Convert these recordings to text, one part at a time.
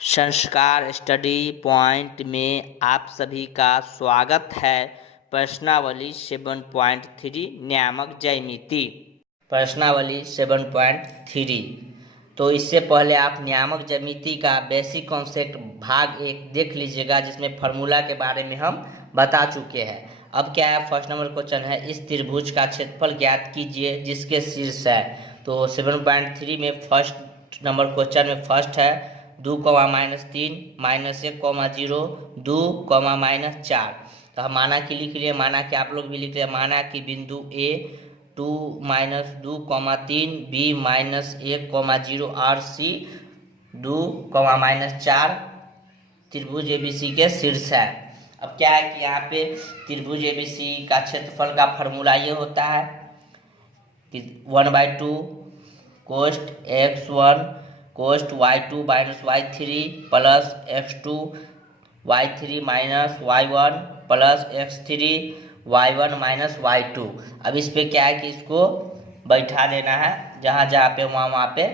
संस्कार study point में आप सभी का स्वागत है। प्रश्नावली 7.3 नियामक ज्यामिति। प्रश्नावली 7.3। तो इससे पहले आप नियामक ज्यामिति का बेसिक कॉन्सेप्ट भाग 1 देख लीजिएगा, जिसमें फार्मूला के बारे में हम बता चुके हैं। अब क्या है, फर्स्ट नंबर क्वेश्चन है, इस त्रिभुज का क्षेत्रफल ज्ञात कीजिए जिसके शीर्ष है। तो 7.3 में फर्स्ट नंबर क्वेश्चन में फर्स्ट है 2, -3, -1, 0, 2, -4। तो हम माना कि लिख लिए, माना कि आप लोग भी लिख रहे हैं। माना कि बिंदु A 2, -2, 3, B -1, 0 और C 2, -4 त्रिभुज ABC के शीर्ष है। अब क्या है कि यहाँ पे त्रिभुज ABC का क्षेत्रफल का फॉर्मूला ये होता है कि 1/2 कोष्ट x1 कोष्ट y2 -y3 plus x2 y3 -y1 plus x3 y1 -y2। अब इस पे क्या है कि इसको बैठा देना है, जहाँ जहाँ पे वहाँ पे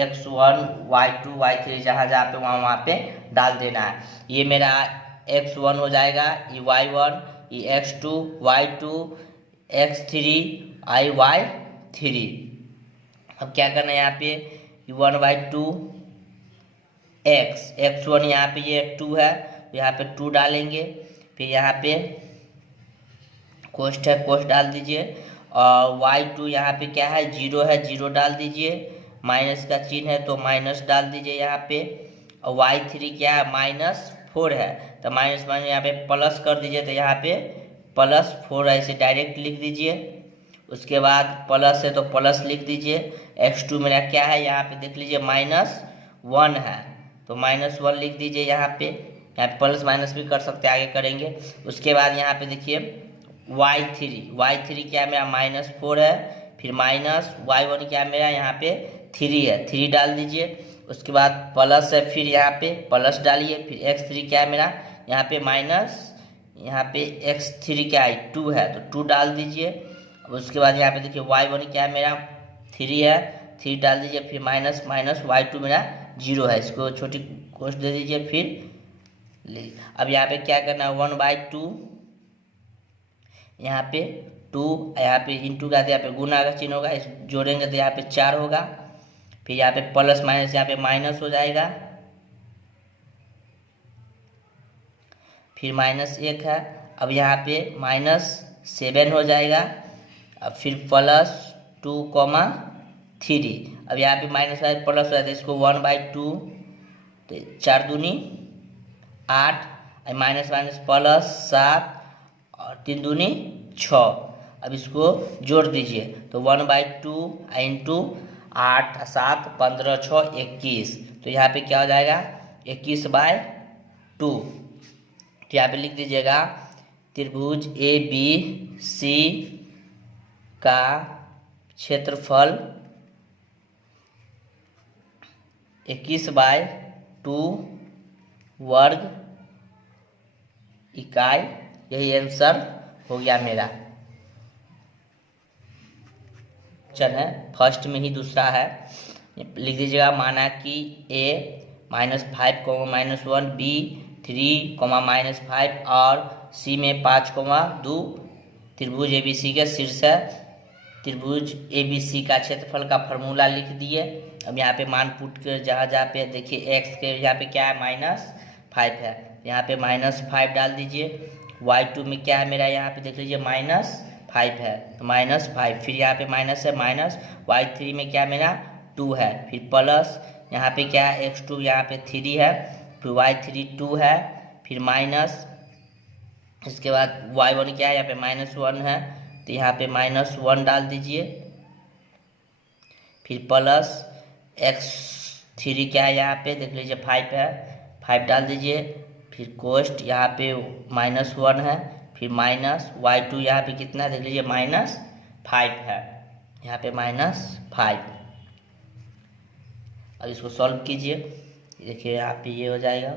x1 y2 y3 जहाँ जहाँ पे वहाँ पे डाल देना है। ये मेरा x1 हो जाएगा, ये y1, ये x2 y2 x3 y3। अब क्या करना है, यहाँ पे 1/2 x1 यहाँ पे ये 2 है, यहाँ पे 2 डालेंगे। फिर यहाँ पे कोष्ट है, कोष्ट डाल दीजिए। और y2 यहाँ पे क्या है, 0 है, 0 डाल दीजिए। माइनस का चिन्ह है तो माइनस डाल दीजिए यहाँ पे। और y3 क्या है, -4 है, तो माइनस यहाँ पे प्लस कर दीजिए, तो यहाँ पे +4 ऐसे डायरेक्ट लिख दीजिए। उसके बाद प्लस है तो प्लस लिख दीजिए। x2 मेरा क्या है, यहाँ पे देख लीजिए -1 है, तो -1 लिख दीजिए यहाँ पे प्लस माइनस भी कर सकते हैं, आगे करेंगे। उसके बाद यहाँ पे देखिए y3 क्या मेरा -4 है, फिर माइनस y1 क्या मेरा यहाँ पे 3 है, 3 डाल दीजिए। उसके बाद प्लस है, फिर यहाँ पे प्लस डालिए। फिर x3 क्या है मेरा यहाँ पे माइनस, यहाँ पे x3 क्या है 2 है, तो 2 डाल दीजिए। उसके बाद यहाँ पे देखिए y1 क्या है मेरा 3 है, 3 डाल दीजिए। फिर माइनस y2 मेरा 0 है, इसको छोटी कोष्ट दे दीजिए। फिर अब यहाँ पे क्या करना है, 1/2 यहाँ पे 2, यहाँ पे इंटू का यहाँ पे गुना का चिन्ह होगा, इस जोड़ेंगे तो यहाँ पे 4 होगा। फिर यहाँ पे प्लस माइनस यहाँ पे माइनस हो जाएगा, फिर -1 है। अब यहाँ पे -7 हो जाएगा। अब फिर +2, 3। अब यहाँ पे माइनस प्लस हो जाता है, इसको 1/2 तो 4 दूनी 8, माइनस +7 और 3 दूनी 6। अब इसको जोड़ दीजिए तो 1/2 इंटू 8, 7, 15, 6, 21। तो यहाँ पे क्या हो जाएगा 21/2। तो यहाँ पे लिख दीजिएगा त्रिभुज ABC का क्षेत्रफल 21/2 वर्ग इकाई। यही आंसर हो गया मेरा। चल है फर्स्ट में ही दूसरा है, लिख दीजिएगा। माना कि A -5, -1, B 3, -5 और C में 5, 2 त्रिभुज ABC के शीर्ष है। त्रिभुज ABC का क्षेत्रफल का फॉर्मूला लिख दिए। अब यहाँ पे मान पुट कर जहाँ जहाँ पे देखिए x के यहाँ पे क्या है -5 है, यहाँ पे -5 डाल दीजिए। y2 में क्या है मेरा यहाँ पे देख लीजिए -5 है, तो -5। फिर यहाँ पे माइनस है, माइनस y3 में क्या मेरा 2 है, फिर प्लस यहाँ पे क्या है x2 यहाँ पे 3 है, फिर y3 2 है, फिर माइनस। इसके बाद y1 क्या है यहाँ पे -1 है, तो यहाँ पे -1 डाल दीजिए। फिर प्लस x3 क्या है यहाँ पे देख लीजिए 5 है, 5 डाल दीजिए। फिर कोष्ट यहाँ पे -1 है, फिर माइनस y2 यहाँ पे कितना देख लीजिए -5 है, यहाँ पे -5। अब इसको सॉल्व कीजिए, देखिए यहाँ पे ये हो जाएगा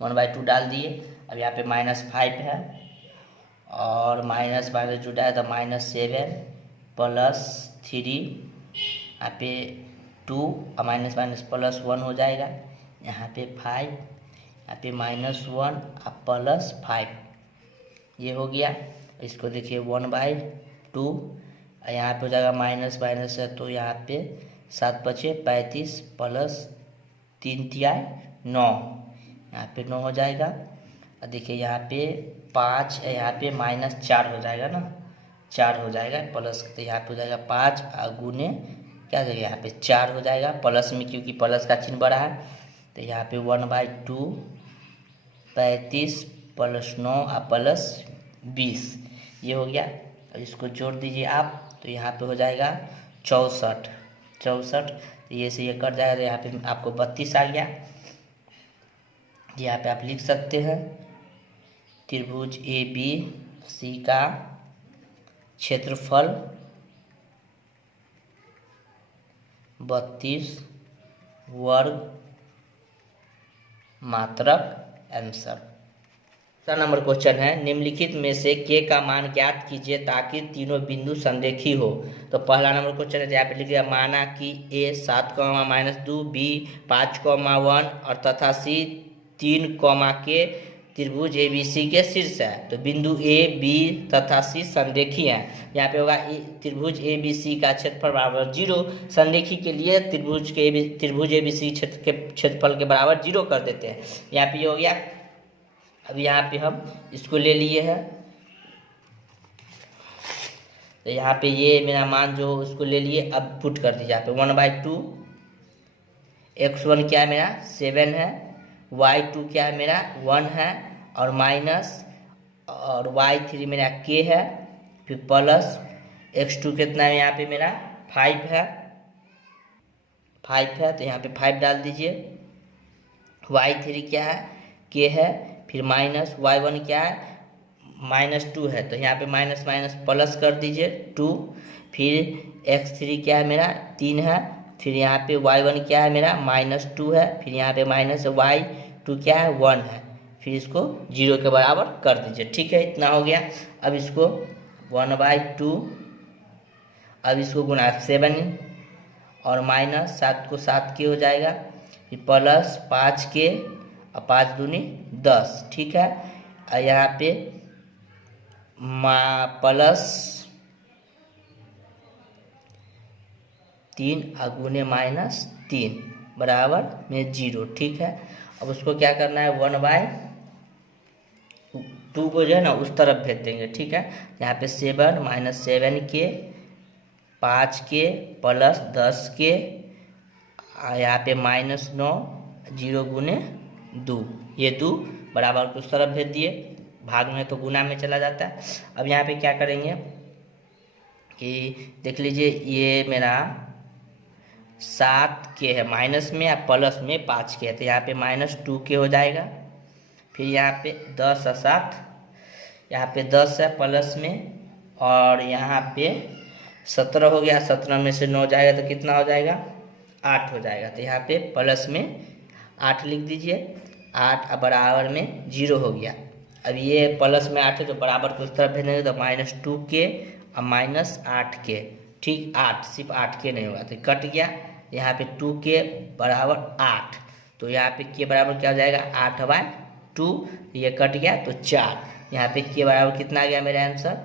1/2 डाल दिए। अब यहाँ पे -5 है और माइनस जुड़ा है तो -7, +3, यहाँ पे 2 और माइनस माइनस +1 हो जाएगा, यहाँ पे 5, यहाँ पे -1 और +5, ये हो गया। इसको देखिए 1/2, और यहाँ पे हो जाएगा माइनस माइनस है तो यहाँ पे 7 बचे 35 +3 तिहाई 9, यहाँ पे 9 हो जाएगा। और देखिए यहाँ पे 5 है, यहाँ पे -4 हो जाएगा ना, 4 हो जाएगा प्लस, तो यहाँ पे हो जाएगा 5 और गुने क्या देगा, यहाँ पे 4 हो जाएगा प्लस में, क्योंकि प्लस का चिन्ह बड़ा है। तो यहाँ पे 1/2 35 + 9 और +20, ये हो गया। और इसको जोड़ दीजिए आप, तो यहाँ पे हो जाएगा 64, तो ये से ये कट जाएगा, तो यहाँ पे आपको 32 आ गया। यहाँ पे आप लिख सकते हैं त्रिभुज ABC का क्षेत्रफल 32 वर्ग मात्रक आंसर। दूसरा नंबर क्वेश्चन है, निम्नलिखित में से के का मान ज्ञात कीजिए ताकि तीनों बिंदु संरेखी हो। तो पहला नंबर क्वेश्चन है, यहाँ पे लिख दिया, माना कि A 7, -2, B 5, 1 और तथा C 3, के त्रिभुज ABC के शीर्ष है। तो बिंदु A, B तथा C संरेखी हैं। यहाँ पे होगा त्रिभुज ABC का क्षेत्रफल बराबर 0। संरेखी के लिए त्रिभुज ABC क्षेत्रफल के बराबर 0 कर देते हैं। यहाँ पे ये हो गया। अब यहाँ पे हम इसको ले लिए हैं, तो यहाँ पे ये मेरा मान जो उसको ले लिए, अब पुट कर दीजिए यहाँ पे 1/2, x1 क्या है मेरा 7 है, y2 क्या है मेरा 1 है, और माइनस और y3 मेरा k है, फिर प्लस x2 कितना है यहाँ पे मेरा 5 है, तो यहाँ पे 5 डाल दीजिए। y3 क्या है k है, फिर माइनस y1 क्या है -2 है, तो यहाँ पे माइनस माइनस प्लस कर दीजिए 2, फिर x3 क्या है मेरा 3 है, फिर यहाँ पे y1 क्या है मेरा -2 है, फिर यहाँ पे माइनस y2 क्या है 1 है, फिर इसको 0 के बराबर कर दीजिए। ठीक है, इतना हो गया। अब इसको 1/2, अब इसको गुना 7 और माइनस 7 को 7 के हो जाएगा, फिर प्लस 5 के और 5 दूनी 10। ठीक है, और यहाँ पे प्लस 3 और गुने -3 बराबर में 0। ठीक है, अब उसको क्या करना है 1/2 को जो है ना उस तरफ भेज देंगे। ठीक है, यहाँ पे 7 -7 के 5 के प्लस 10 के, यहाँ पे -9 0 गुने 2, ये 2 बराबर को उस तरफ भेज दिए। भाग में तो गुना में चला जाता है। अब यहाँ पे क्या करेंगे कि देख लीजिए, ये मेरा 7 के है, माइनस में या प्लस में 5 के है, तो यहाँ पे -2 के हो जाएगा। फिर यहाँ पे 10 और 7, यहाँ पे 10 है प्लस में, और यहाँ पे 17 हो गया, 17 में से 9 जाएगा तो कितना हो जाएगा 8 हो जाएगा, तो यहाँ पे प्लस में 8 लिख दीजिए। 8 बराबर में 0 हो गया। अब ये प्लस में 8 है तो बराबर को उस तरफ भेजेंगे, तो -2 के और -8 के। ठीक, 8 सिर्फ 8 के नहीं होगा तो कट गया। यहाँ पे 2 के बराबर 8, तो यहाँ पे के बराबर क्या हो जाएगा 8/2, ये कट गया तो 4। यहाँ पे के बराबर कितना आ गया मेरा आंसर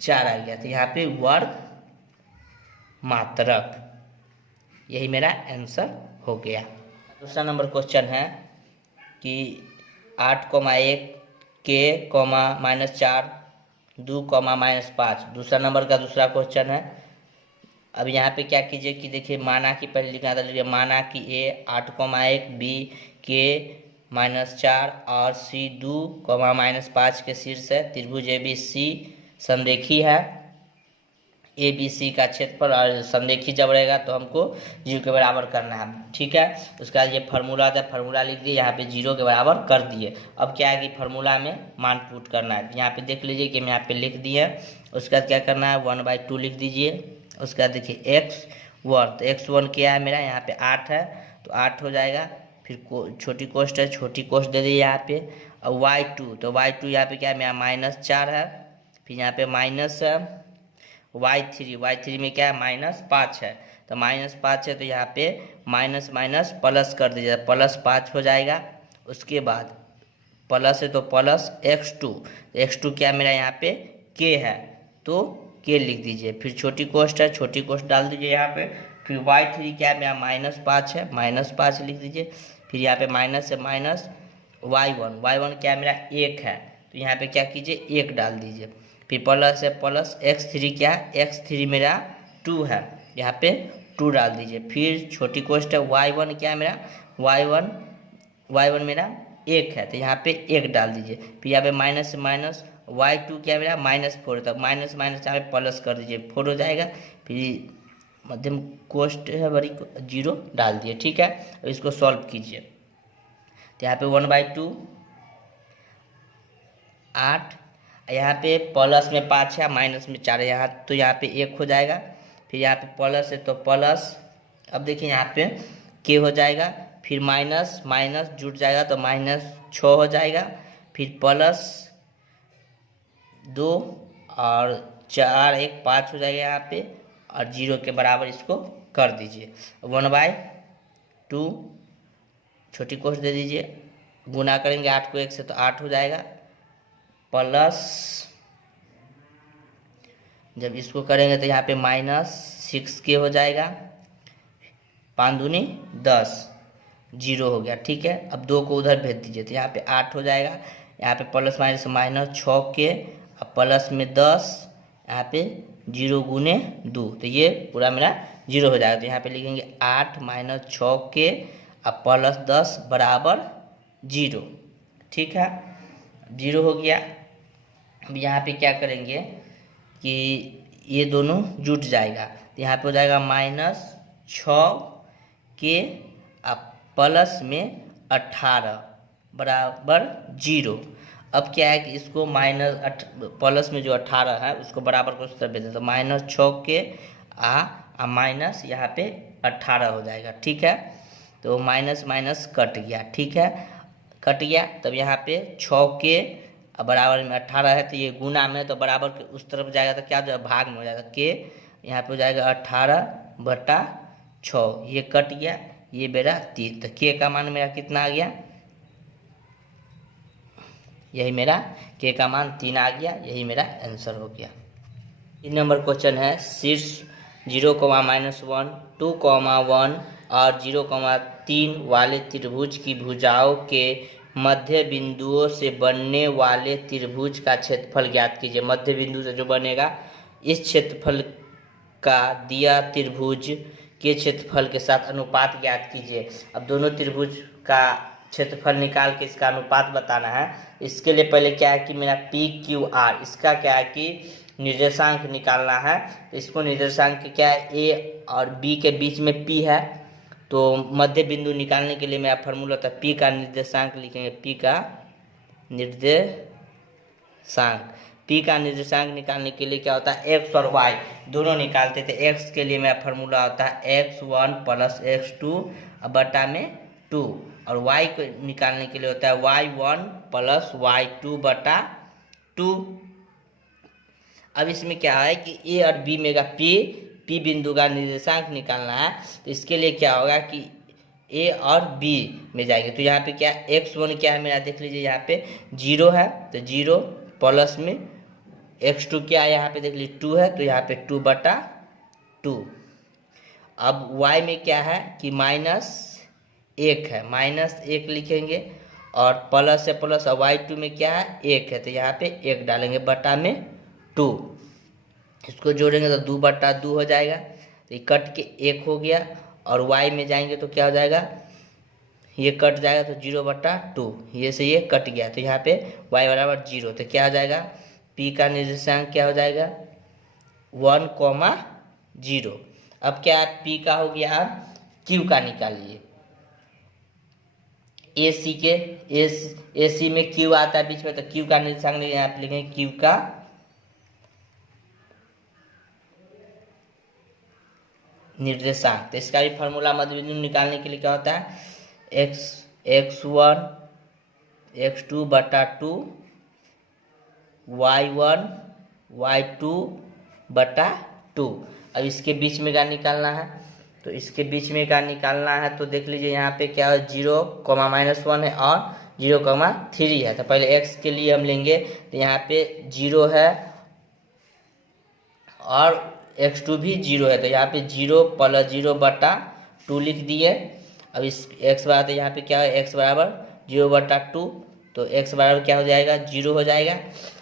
4 आ गया, तो यहाँ पे वर्ग मात्रक, यही मेरा आंसर हो गया। दूसरा नंबर क्वेश्चन है कि 8,1 के -4 2, -5, दूसरा नंबर का दूसरा क्वेश्चन है। अब यहाँ पे क्या कीजिए कि देखिए, माना कि पहले लिखना था, माना कि A 8,1 B के -4 और C 2, -5 के शीर्ष है। त्रिभुज ABC संरेखी है। ABC का क्षेत्रफल और संरेखी जब रहेगा तो हमको 0 के बराबर करना है। ठीक है, उसके बाद ये फार्मूला था, फार्मूला लिख दिए, यहाँ पे 0 के बराबर कर दिए। अब क्या है कि फार्मूला में मान पुट करना है। यहाँ पे देख लीजिए कि मैं यहाँ पे लिख दिए। उसके बाद क्या करना है 1/2 लिख दीजिए। उसके बाद देखिए x1, तो x1 क्या है मेरा यहाँ पे 8 है, तो 8 हो जाएगा। फिर छोटी कोष्ट है, छोटी कोष्ट दे दी यहाँ पे। और y2, तो y2 यहाँ पे क्या है मेरा -4 है, फिर यहाँ पे माइनस है y3 में क्या है -5 है, तो -5 है तो यहाँ पे माइनस माइनस प्लस कर दीजिए, +5 हो जाएगा। उसके बाद प्लस है तो प्लस x2 क्या मेरा यहाँ पे k है तो k लिख दीजिए। फिर छोटी कोष्ट है, छोटी कोष्ट डाल दीजिए यहाँ पे। फिर y3 क्या है मेरा -5 है, -5 लिख दीजिए। फिर यहाँ पे माइनस है माइनस y1 क्या मेरा 1 है, तो यहाँ पे क्या कीजिए 1 डाल दीजिए। फिर प्लस है प्लस x3 क्या है, x3 मेरा 2 है, यहाँ पे 2 डाल दीजिए। फिर छोटी कोष्ट है y1 क्या है मेरा y1 मेरा 1 है, तो यहाँ पे 1 डाल दीजिए। फिर यहाँ पे माइनस से माइनस y2 क्या मेरा -4 है, तो माइनस माइनस यहाँ पे प्लस कर दीजिए, 4 हो जाएगा। फिर मध्यम कोष्ट है बड़ी 0 डाल दिए, ठीक है। अब इसको सॉल्व कीजिए, तो यहाँ पे 1/2 8, यहाँ पे प्लस में 5 है, माइनस में 4 है, यहाँ तो यहाँ पे 1 हो जाएगा। फिर यहाँ पे प्लस है तो प्लस, अब देखिए यहाँ पे k हो जाएगा। फिर माइनस माइनस जुड़ जाएगा तो -6 हो जाएगा। फिर +2 और 4 1 5 हो जाएगा यहाँ पे, और 0 के बराबर इसको कर दीजिए। 1/2 छोटी कोष्ट दे दीजिए, गुना करेंगे 8 को 1 से तो 8 हो जाएगा, प्लस जब इसको करेंगे तो यहाँ पे -6k हो जाएगा, 5 दूनी 10, 0 हो गया, ठीक है। अब 2 को उधर भेज दीजिए तो यहाँ पे 8 हो जाएगा। यहाँ पे प्लस माइनस -6k अब प्लस में 10, यहाँ पे 0 गुने 2, तो ये पूरा मेरा 0 हो जाएगा। तो यहाँ पे लिखेंगे 8 - 6k अब प्लस 10 बराबर 0, ठीक है, 0 हो गया। अब यहाँ पे क्या करेंगे कि ये दोनों जुट जाएगा, तो यहाँ पे हो जाएगा -6k अब प्लस में 18 बराबर 0। अब क्या है कि इसको प्लस में जो 18 है उसको बराबर को उस तरफ भेज दें, तो -6k आ माइनस यहाँ पे 18 हो जाएगा, ठीक है। तो माइनस माइनस कट गया, ठीक है, कट गया। तब यहाँ पे 6k बराबर में 18 है, तो ये गुना में तो बराबर के उस तरफ जाएगा तो क्या हो जाएगा, भाग में हो जाएगा। k यहाँ पे हो जाएगा 18/6, ये कट गया, ये मेरा 3, तो k का मान मेरा कितना आ गया, यही मेरा k का मान 3 आ गया, यही मेरा आंसर हो गया। 3 नंबर क्वेश्चन है, शीर्ष 0, -1, 2, 1 और 0, 3 वाले त्रिभुज की भुजाओं के मध्य बिंदुओं से बनने वाले त्रिभुज का क्षेत्रफल ज्ञात कीजिए। मध्य बिंदु से जो बनेगा इस क्षेत्रफल का दिया त्रिभुज के क्षेत्रफल के साथ अनुपात ज्ञात कीजिए। अब दोनों त्रिभुज का क्षेत्रफल निकाल के इसका अनुपात बताना है। इसके लिए पहले क्या है कि मेरा PQR, इसका क्या है कि निर्देशांक निकालना है। तो इसको निर्देशांक क्या है, A और B के बीच में P है, तो मध्य बिंदु निकालने के लिए मेरा फार्मूला था P का निर्देशांक लिखेंगे, P का निर्देशांक निकालने के लिए क्या होता है, x और y दोनों निकालते थे। x के लिए मेरा फार्मूला होता है x1 + x2 बटा में 2, और y को निकालने के लिए होता है y1 + y2 बटा 2। अब इसमें क्या है कि a और b में का p बिंदु का निर्देशांक निकालना है, तो इसके लिए क्या होगा कि a और b में जाएंगे। तो यहाँ पे क्या x1 क्या है मेरा, देख लीजिए यहाँ पे 0 है, तो 0 प्लस में x2 क्या है, यहाँ पे देख लीजिए 2 है, तो यहाँ पे 2/2। अब y में क्या है कि -1 है, -1 लिखेंगे, और प्लस से प्लस, और y2 में क्या है 1 है, तो यहाँ पे 1 डालेंगे बटा में 2, इसको जोड़ेंगे तो 2/2 हो जाएगा, तो ये कट के 1 हो गया। और y में जाएंगे तो क्या हो जाएगा, ये कट जाएगा तो 0/2, ये से ये कट गया, तो यहाँ पे y बराबर 0, तो क्या हो जाएगा, p का निर्देशांक क्या हो जाएगा 1, 0। अब क्या p का हो गया, अब q का निकालिए। AC में q आता है बीच में, तो q का निर्देशांक यहाँ पे लिखेंगे q का निर्देशांक। तो इसका भी फार्मूला मध्य बिंदु निकालने के लिए क्या होता है, x1 x2/2 y1 y2 बटा 2। अब इसके बीच में क्या निकालना है, तो इसके बीच में क्या निकालना है, तो देख लीजिए यहाँ पे क्या है, 0, -1 है और 0, 3 है। तो पहले x के लिए हम लेंगे, तो यहाँ पे 0 है और x2 भी 0 है, तो यहाँ पे 0 + 0/2 लिख दिए। अब इस x बराबर, तो यहाँ पे क्या है, x बराबर 0/2, तो x बराबर क्या हो जाएगा, 0 हो जाएगा।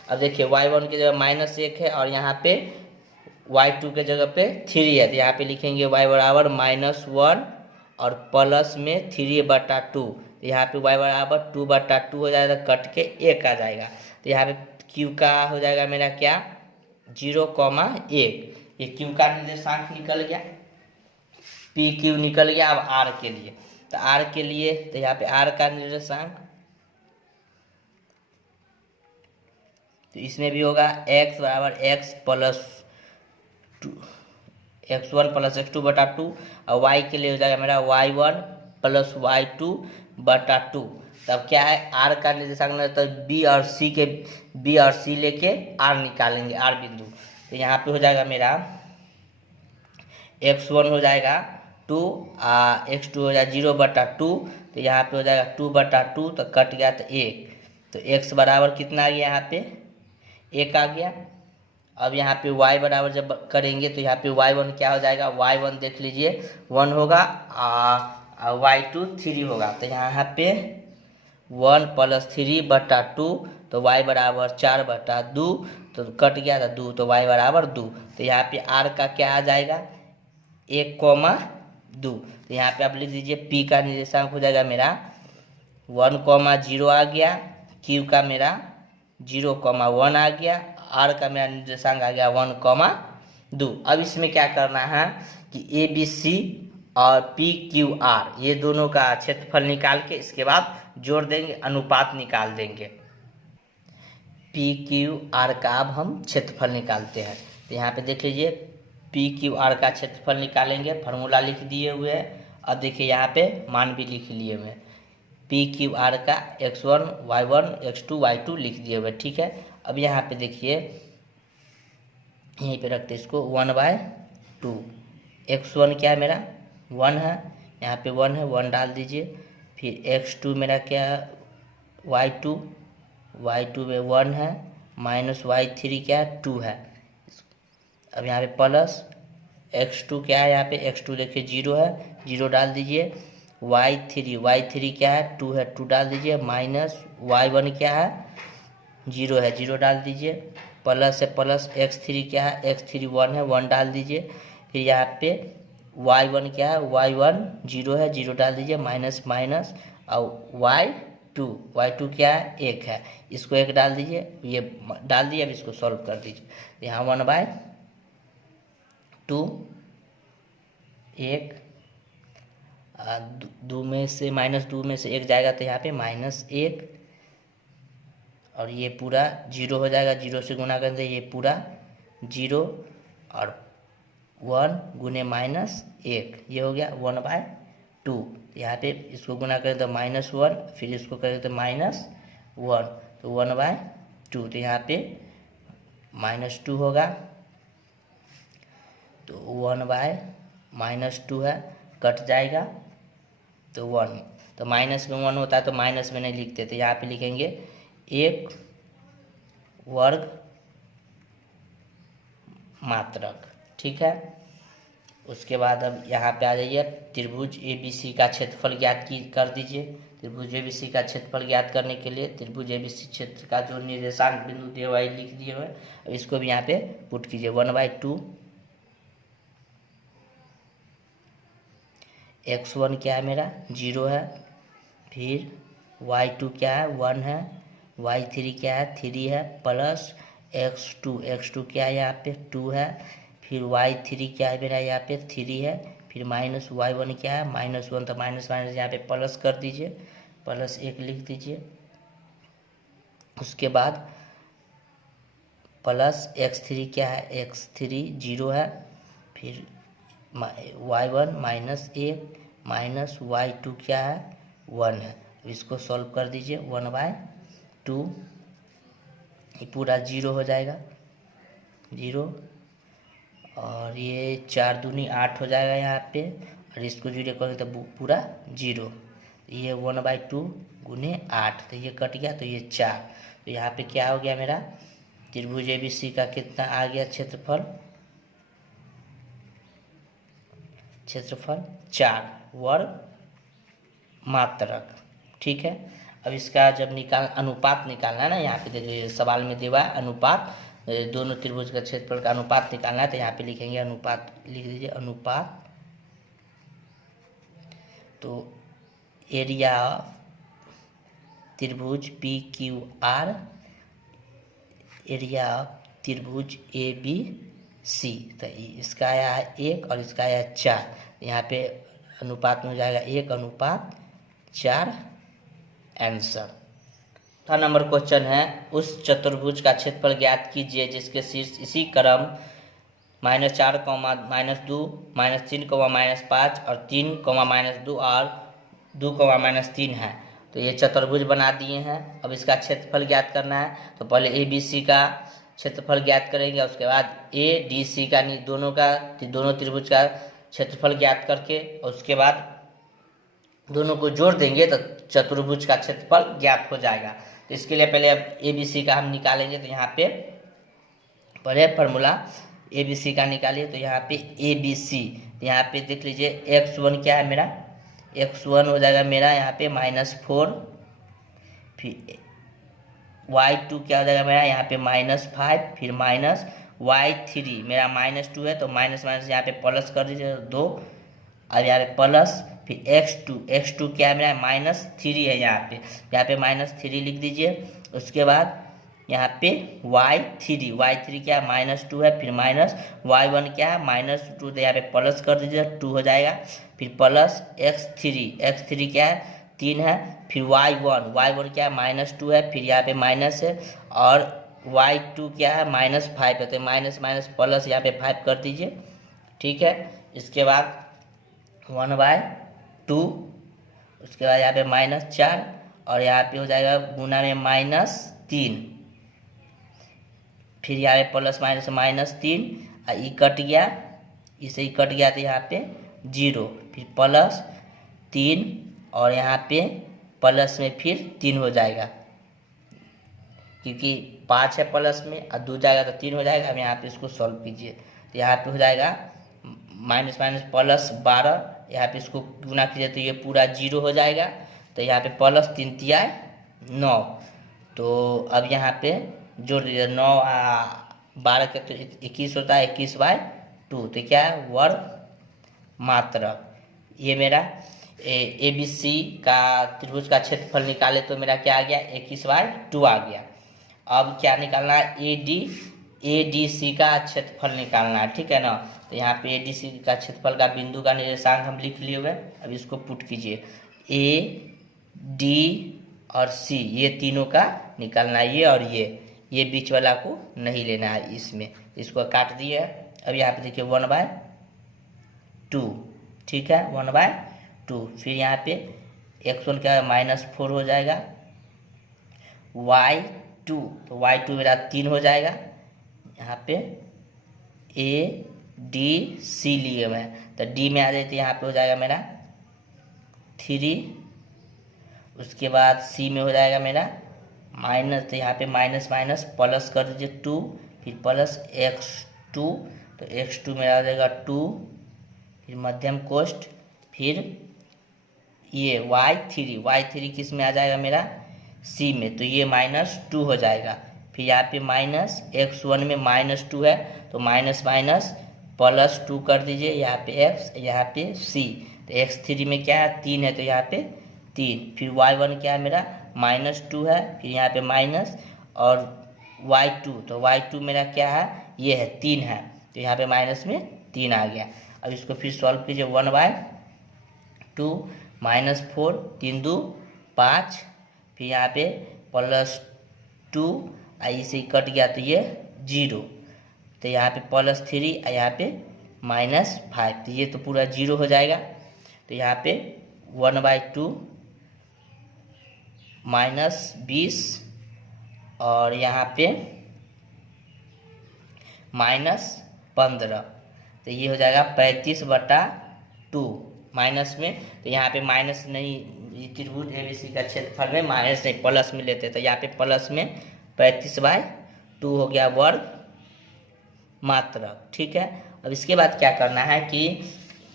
अब देखिए y1 की जगह -1 है और यहाँ पे y2 के जगह पे 3 है, तो यहाँ पे लिखेंगे y बराबर -1 और प्लस में 3/2, तो यहाँ पे y बराबर 2/2 हो जाएगा, कट के 1 आ जाएगा। तो यहाँ पे q का हो जाएगा मेरा क्या, 0,1। ये q का निर्देशांक निकल गया, पी क्यू निकल गया। अब r के लिए, तो r के लिए तो यहाँ पे r का निर्देशांक, तो इसमें भी होगा x बराबर x + 2, x1 + x2/2, और y के लिए हो जाएगा मेरा y1 + y2/2। तब क्या है, r का निर्देशांक में, तो b और c लेके r निकालेंगे, r बिंदु। तो यहाँ पे हो जाएगा मेरा x1 हो जाएगा 2, x2 हो जाएगा 0/2, तो यहाँ पे हो जाएगा 2/2, तो कट गया तो 1, तो x बराबर कितना आ गया, यहाँ पे 1 आ गया। अब यहाँ पे y बराबर जब करेंगे, तो यहाँ पे y1 क्या हो जाएगा, y1 देख लीजिए 1 होगा, y2 3 होगा, तो यहाँ पे 1 + 3/2, तो y बराबर 4/2, तो कट गया था 2, तो y बराबर 2। तो यहाँ पे r का क्या आ जाएगा, 1,2। तो यहाँ पे आप लिख दीजिए p का निर्देशांक हो जाएगा मेरा 1,0 आ गया, q का मेरा 0,1 आ गया, r का मेरा निर्देशांक आ गया 1,2। अब इसमें क्या करना है कि ABC और PQR ये दोनों का क्षेत्रफल निकाल के इसके बाद जोड़ देंगे, अनुपात निकाल देंगे। PQR का अब हम क्षेत्रफल निकालते हैं। तो यहाँ पे देख लीजिए PQR का क्षेत्रफल निकालेंगे, फार्मूला लिख दिए हुए हैं। अब देखिए यहाँ पे मान भी लिख लिए हुए हैं, PQR का x1 y1 x2 y2 लिख दिए हुए, ठीक है। अब यहाँ पे देखिए यहीं पे रखते इसको 1/2, x1 क्या है मेरा 1 है, यहाँ पे 1 है, 1 डाल दीजिए। फिर x2 मेरा क्या है y2 में 1 है, -y3 क्या है 2 है। अब यहाँ पे प्लस x2 क्या है, यहाँ पे x2 देखिए 0 है, 0 डाल दीजिए। y3 क्या है 2 है, 2 डाल दीजिए। -y1 क्या है 0 है, 0 डाल दीजिए। प्लस है प्लस x3 क्या है, x3 1 है, 1 डाल दीजिए। फिर यहाँ पे y1 क्या है, y1 0 है, 0 डाल दीजिए। माइनस माइनस और y2 क्या है 1 है, इसको 1 डाल दीजिए, ये डाल दिए। अब इसको सॉल्व कर दीजिए, यहाँ 1/2 1 2 में से -2 में से 1 जाएगा, तो यहाँ पे -1 और ये पूरा 0 हो जाएगा, 0 से गुना करेंगे ये पूरा 0 और 1 गुने -1, ये हो गया 1/2। यहाँ पे इसको गुना करें तो -1, फिर इसको करें तो -1, तो 1/2। तो यहाँ पे -2 होगा, तो 1/-2 है, कट जाएगा तो 1, तो माइनस में 1 होता है तो माइनस में नहीं लिखते, तो यहाँ पे लिखेंगे 1 वर्ग मात्रक, ठीक है। उसके बाद अब यहाँ पे आ जाइए, त्रिभुज ABC का क्षेत्रफल ज्ञात कर दीजिए। त्रिभुज ABC का क्षेत्रफल ज्ञात करने के लिए त्रिभुज ABC क्षेत्र का जो निर्देशांक बिंदु दिए हुए लिख दिए हुए, अब इसको भी यहाँ पे पुट कीजिए। 1/2 x1 क्या है मेरा 0 है, फिर y2 क्या है 1 है, y3 क्या है 3 है, प्लस x2 क्या है यहाँ पे 2 है, फिर y3 क्या है मेरा यहाँ पे 3 है, फिर -y1 क्या है -1, तो माइनस माइनस यहाँ पे प्लस कर दीजिए, प्लस 1 लिख दीजिए। उसके बाद प्लस x3 क्या है x3 0 है, फिर y1 -1 -y2 क्या है 1 है, इसको सॉल्व कर दीजिए। 1/2 ये पूरा 0 हो जाएगा, 0 और ये 4 दूनी 8 हो जाएगा यहाँ पे, और इसको जीरो करेंगे तो पूरा 0। ये 1/2 गुने 8, तो ये कट गया, तो ये 4। तो यहाँ पे क्या हो गया मेरा, त्रिभुज ABC का कितना आ गया क्षेत्रफल, 4 वर्ग मात्रक। ठीक है, अब इसका जब अनुपात निकालना है ना, यहाँ पे देखिए सवाल में दिया है अनुपात, दोनों त्रिभुज का क्षेत्रफल का अनुपात निकालना है, तो यहाँ पे लिखेंगे अनुपात, लिख दीजिए अनुपात। तो एरिया त्रिभुज PQR, एरिया त्रिभुज ABC, तो इसका आया है 1 और इसका आया 4। यहाँ पे अनुपात में हो जाएगा 1/4 आंसर। नंबर क्वेश्चन है, उस चतुर्भुज का क्षेत्रफल ज्ञात कीजिए जिसके शीर्ष इसी क्रम -4, -2, -3, -5 और 3, -2 और 2, -3 है। तो ये चतुर्भुज बना दिए हैं। अब इसका क्षेत्रफल ज्ञात करना है, तो पहले ABC का क्षेत्रफल ज्ञात करेंगे, उसके बाद ADC का, दोनों त्रिभुज का क्षेत्रफल ज्ञात करके, और उसके बाद दोनों को जोड़ देंगे तो चतुर्भुज का क्षेत्रफल ज्ञात हो जाएगा। तो इसके लिए पहले अब ABC का हम निकालेंगे, तो यहाँ पे पहले फार्मूला ABC का निकालिए, तो यहाँ पे ABC, यहाँ पे देख लीजिए x1 क्या है मेरा, x1 हो जाएगा मेरा यहाँ पे -4, फिर y2 क्या हो जाएगा मेरा यहाँ पे -5, फिर -y3 मेरा -2 है, तो माइनस यहाँ पे प्लस कर दीजिए 2, और यहाँ पे प्लस, फिर x2 क्या है मेरा -3 है, यहाँ पे -3 लिख दीजिए। उसके बाद यहाँ पे y3 क्या है -2 है, फिर y1 क्या है -2, तो यहाँ पे प्लस कर दीजिए 2 हो जाएगा, फिर प्लस x3 क्या है 3 है, फिर y1 क्या है -2 है, फिर यहाँ पे माइनस है, और y2 क्या है -5 है, तो माइनस प्लस यहाँ पे 5 कर दीजिए। ठीक है, इसके बाद 1/2, उसके बाद यहाँ पे -4, और यहाँ पे हो जाएगा गुना में -3, फिर यहाँ पे प्लस माइनस -3, और ई कट गया, इसे ही कट गया, तो यहाँ पे 0, फिर +3, और यहाँ पे प्लस में फिर 3 हो जाएगा, क्योंकि 5 है प्लस में, और 2 जाएगा तो 3 हो जाएगा। अब यहाँ पे इसको सॉल्व कीजिए, तो यहाँ पे हो जाएगा -+12, यहाँ पे इसको गुना कीजिए तो ये पूरा 0 हो जाएगा, तो यहाँ पे +3 × 9, तो अब यहाँ पे जोड़ दीजिए 9 12 के तो 21 होता है, 21/2, तो क्या है वर्ग मात्रक। ये मेरा ABC का त्रिभुज का क्षेत्रफल निकाले तो मेरा क्या आ गया 21/2 आ गया। अब क्या निकालना है ADC का क्षेत्रफल निकालना है, ठीक है ना। तो यहाँ पे ADC का क्षेत्रफल का बिंदु का निर्देशांक हम लिख लिए हुए, अब इसको पुट कीजिए, A, D और C ये तीनों का निकालना है, ये और ये बीच वाला को नहीं लेना है इसमें, इसको काट दिए। अब यहाँ पे देखिए 1/2, ठीक है 1/2, फिर यहाँ पे x1 क्या -4 हो जाएगा, y2 तो y2 मेरा 3 हो जाएगा, यहाँ पे ADC लिए हुए हैं, तो D में आ जाए तो यहाँ पे हो जाएगा मेरा 3, उसके बाद C में हो जाएगा मेरा माइनस, तो यहाँ पे माइनस प्लस कर दीजिए 2, फिर प्लस x2, तो x2 मेरा आ जाएगा 2, फिर मध्यम कोष्ठ, फिर ये y3 किस में आ जाएगा मेरा C में, तो ये -2 हो जाएगा। फिर यहाँ पे माइनस x1 में -2 है, तो माइनस +2 कर दीजिए, यहाँ पे x यहाँ पे C, तो x3 में क्या है 3 है, तो यहाँ पे 3, फिर y1 क्या है मेरा -2 है, फिर यहाँ पे माइनस, और y2 तो y2 मेरा क्या है ये है 3 है, तो यहाँ पे माइनस में 3 आ गया। अब इसको फिर सॉल्व कीजिए 1/2 -4 3 2 5, फिर यहाँ पे +2 इसे कट गया तो ये 0, तो यहाँ पे +3 और यहाँ पे -5, तो ये तो पूरा 0 हो जाएगा। तो यहाँ पे 1/2 -20 और यहाँ पे -15, तो ये हो जाएगा 35/2 माइनस में, तो यहाँ पे माइनस नहीं, त्रिभुज एबीसी का क्षेत्रफल में माइनस नहीं प्लस में लेते, तो यहाँ पे प्लस में 35/2 हो गया वर्ग मात्रक। ठीक है, अब इसके बाद क्या करना है कि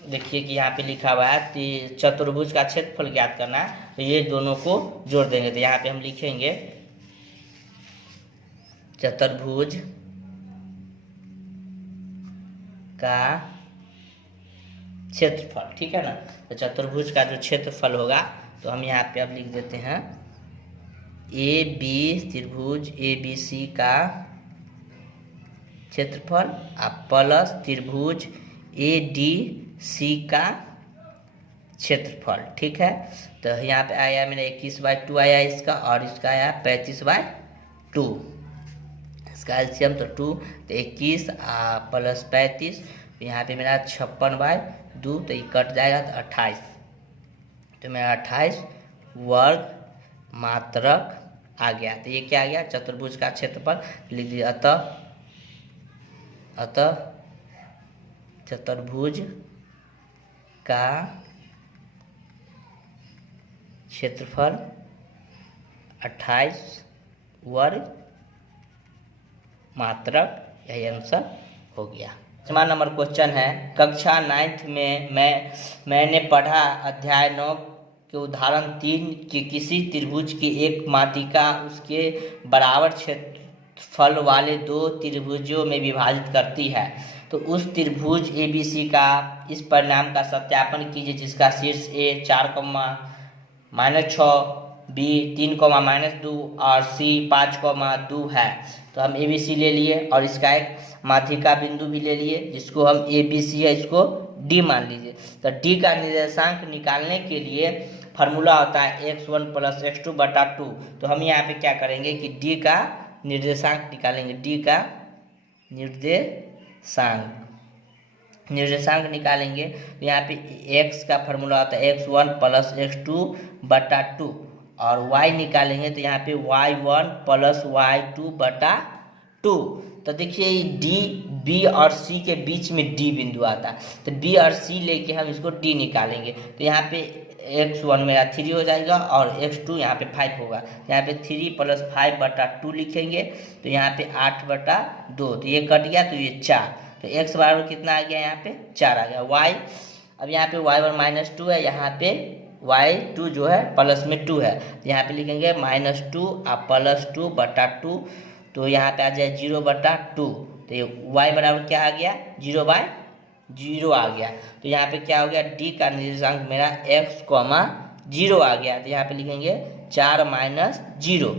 देखिए कि यहाँ पे लिखा हुआ है कि चतुर्भुज का क्षेत्रफल ज्ञात करना है, तो ये दोनों को जोड़ देंगे। तो यहाँ पे हम लिखेंगे चतुर्भुज का क्षेत्रफल। ठीक है ना, तो चतुर्भुज का जो क्षेत्रफल होगा तो हम यहाँ पे अब लिख देते हैं ए बी, त्रिभुज ए बी सी का क्षेत्रफल प्लस त्रिभुज ए डी सी का क्षेत्रफल। ठीक है, तो यहाँ पे आया मेरा 21/2 आया इसका, और इसका आया 35/2, इसका एलसीएम तो 2, तो 21 प्लस 35, तो यहाँ पे मेरा 56/2, तो ये कट जाएगा तो 28, तो मेरा 28 वर्ग मात्रक आ गया। तो ये क्या आ गया, चतुर्भुज का क्षेत्रफल लिख दिया। अतः चतुर्भुज का क्षेत्रफल 28 वर्ग मात्रक, यही आंसर हो गया। 5वां नंबर क्वेश्चन है, कक्षा 9th में मैंने पढ़ा अध्याय 9 के उदाहरण 3 कि किसी त्रिभुज की एक माध्यिका उसके बराबर क्षेत्रफल वाले दो त्रिभुजों में विभाजित करती है, तो उस त्रिभुज एबीसी का इस परिणाम का सत्यापन कीजिए जिसका शीर्ष ए 4,-6, बी 3,-2 और सी 5,2 है। तो हम ए बी सी ले लिए और इसका एक माध्यिका बिंदु भी ले लिए जिसको हम ए बी सी है, इसको डी मान लीजिए। तो डी का निर्देशांक निकालने के लिए फार्मूला होता है x1 + x2/2। तो हम यहाँ पे क्या करेंगे कि डी का निर्देशांक निकालेंगे, डी का निर्देशांक निकालेंगे। तो यहाँ पे x का फार्मूला होता है x1 + x2/2 और y निकालेंगे तो यहाँ पे y1 + y2/2। तो देखिए डी बी और सी के बीच में डी बिंदु आता है, तो बी और सी लेके हम इसको डी निकालेंगे। तो यहाँ पे x1 मेरा 3 हो जाएगा और x2 यहाँ पे 5 होगा, यहाँ पे 3 + 5/2 लिखेंगे। तो यहाँ पे 8/2, तो ये कट गया तो ये 4, तो x बराबर कितना आ गया, यहाँ पे 4 आ गया। y, अब यहाँ पे y1 -2 है, यहाँ पे y2 जो है प्लस में 2 है, तो यहाँ पे लिखेंगे -2 +2/2, तो यहाँ पे आ जाए 0/2। तो ये y बराबर क्या आ गया, 0/0 आ गया। तो यहाँ पे क्या हो गया, d का निर्देशांक मेरा x, 0 आ गया। तो यहाँ पे लिखेंगे 4 - 0,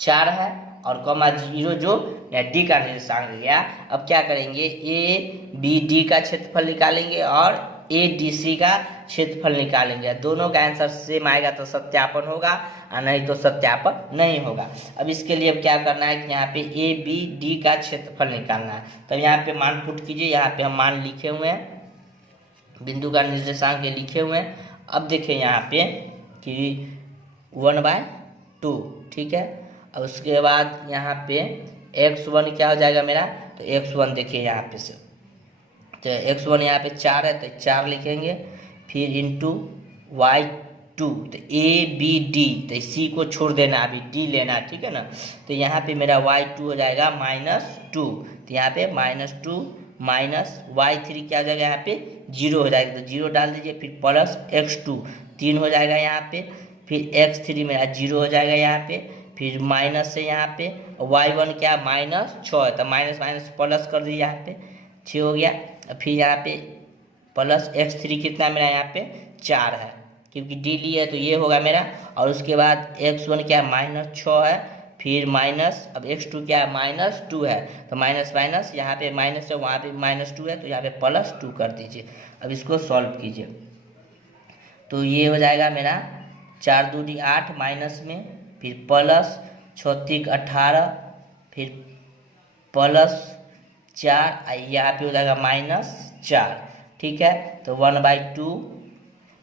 4 है और 0 जो डी का निर्देशांक गया। अब क्या करेंगे, ए बी डी का क्षेत्रफल निकालेंगे और ए डी सी का क्षेत्रफल निकालेंगे। दोनों का आंसर सेम आएगा तो सत्यापन होगा और नहीं तो सत्यापन नहीं होगा। अब इसके लिए अब क्या करना है कि यहाँ पे ए बी डी का क्षेत्रफल निकालना है। तो यहाँ पे मान पुट कीजिए, यहाँ पे हम मान लिखे हुए हैं, बिंदु का निर्देशांक लिखे हुए हैं। अब देखिए यहाँ पे कि 1/2, ठीक है। अब उसके बाद यहाँ पे x1 क्या हो जाएगा मेरा, तो x1 देखिए यहाँ पे से, तो x1 यहाँ पे 4 है तो 4 लिखेंगे, फिर इंटू y2, तो ए बी डी, तो सी को छोड़ देना, अभी डी लेना, ठीक है ना। तो यहाँ पे मेरा y2 हो जाएगा -2, तो यहाँ पे -2 माइनस y3 क्या हो जाएगा, यहाँ पे 0 हो जाएगा, तो 0 डाल दीजिए, फिर प्लस x2 3 हो जाएगा यहाँ पे, फिर x3 मेरा 0 हो जाएगा यहाँ पे, फिर माइनस से यहाँ पे y1 क्या -6 है, तो माइनस प्लस कर दीजिए, यहाँ पे 6 हो गया। फिर यहाँ पे प्लस x3 कितना मेरा यहाँ पे 4 है, क्योंकि डी लिया है तो ये होगा मेरा। और उसके बाद x1 क्या -6 है, फिर माइनस, अब x2 क्या -2 है, तो माइनस यहाँ पे माइनस है, वहाँ पे -2 है, तो यहाँ पे +2 कर दीजिए। अब इसको सॉल्व कीजिए तो ये हो जाएगा मेरा 4 दूनी 8 माइनस में, फिर प्लस 6 3 18, फिर +4, यहाँ पे हो जाएगा -4, ठीक है। तो 1/2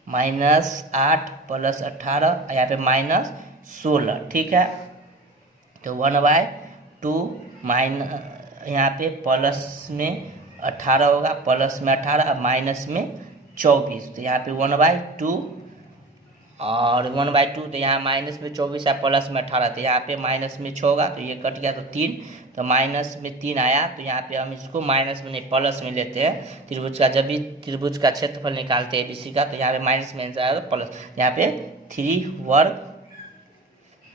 -8 + 18, यहाँ पे -16, ठीक है। तो 1/2 माइनस यहाँ पे प्लस में 18 होगा, प्लस में 18 माइनस में 24, तो यहाँ पे 1/2 और 1/2, तो यहाँ माइनस में 24 है, प्लस में 18, तो यहाँ पे माइनस में 6 होगा, तो ये कट गया तो 3, तो माइनस में 3 आया, तो यहाँ पे हम इसको माइनस में नहीं प्लस में लेते हैं। त्रिभुज का जब भी त्रिभुज का क्षेत्रफल निकालते हैं एबीसी का, तो यहाँ पे माइनस में आंसर आएगा प्लस, यहाँ पे 3 वर्ग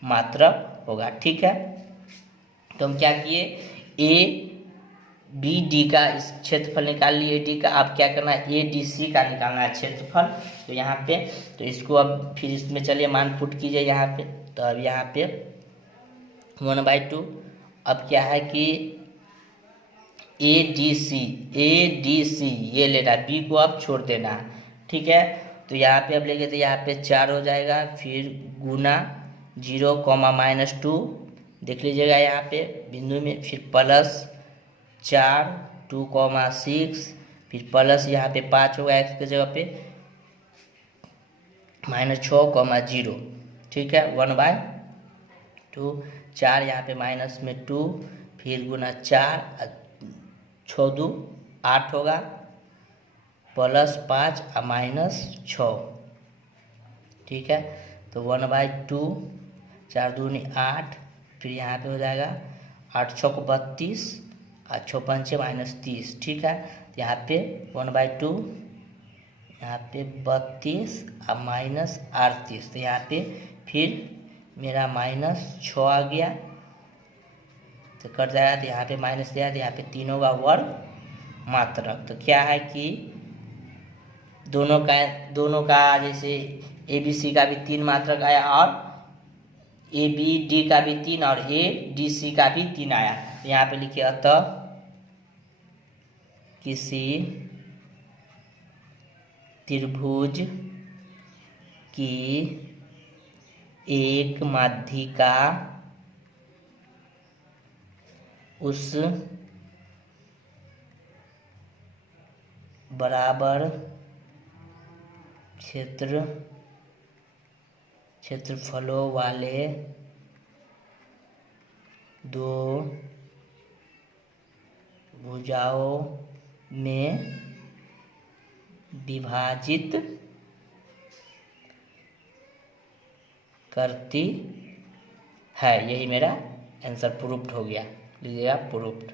मात्रक होगा। ठीक है, तो हम क्या किए, ए बी डी का इस क्षेत्रफल निकाल लिए डी का। अब क्या करना है, ए डी सी का निकालना है क्षेत्रफल। तो यहाँ पे तो इसको अब फिर इसमें चलिए मान पुट कीजिए यहाँ पे, तो अब यहाँ पे 1/2। अब क्या है कि ए डी सी ये लेना, बी को अब छोड़ देना। ठीक है, तो यहाँ पे अब लेंगे तो यहाँ पे 4 हो जाएगा, फिर गुना 0, -2 देख लीजिएगा यहाँ पे बिंदु में, फिर प्लस 4, 2, 6, फिर प्लस यहाँ पे 5 होगा एक्स की जगह पे, -6, 0। ठीक है, 1/2, 4 यहाँ पे माइनस में 2, फिर गुना 4, 6 2 8 होगा, प्लस 5 और -6। ठीक है, तो 1/2, 4 दूनी 8, फिर यहाँ पे हो जाएगा 8 6 32 और 6 5 -30। ठीक है, तो यहाँ पे 1/2, यहाँ पे 32 और -38, तो यहाँ पे फिर मेरा -6 आ गया, तो कट जाएगा, तो यहाँ पे माइनस दिया, तो यहाँ पे 3 होगा वर्ग मात्रक। तो क्या है कि दोनों का जैसे ए बी सी का भी 3 मात्रक आया और ए बी डी का भी 3 और ए डी सी का भी 3 आया। तो यहाँ पे लिखिए, अतः किसी त्रिभुज की एक माध्यिका उस बराबर क्षेत्रफलों वाले दो भुजाओं में विभाजित करती है। यही मेरा आंसर प्रूफ्ड हो गया, लीजिएगा प्रूफ्ड।